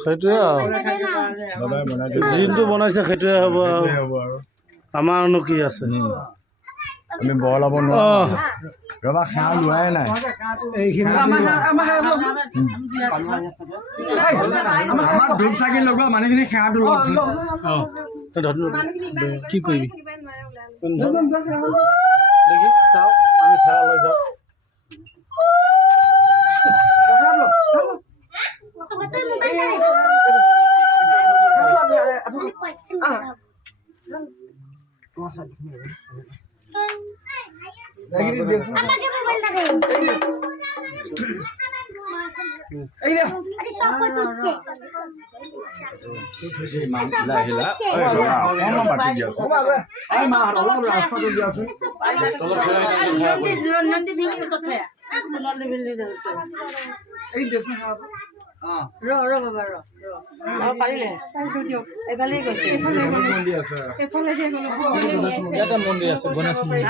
সেইটোৱে আৰু যিটো বনাইছে সেইটোৱে হ'ব আৰু আমাৰনো কি আছে আমি বহলাব নোৱাৰোঁ ৰবা সেৱা লোৱাই নাই এইখিনি আমাৰ ধূপ চাকি লগোৱা মানুহখিনি সেৱাটো লওকচোন কি কৰিবি দেখি চাওঁ আমি সেৱা লৈ যাওঁ মন্দিৰ আছে গণেশ মন্দিৰ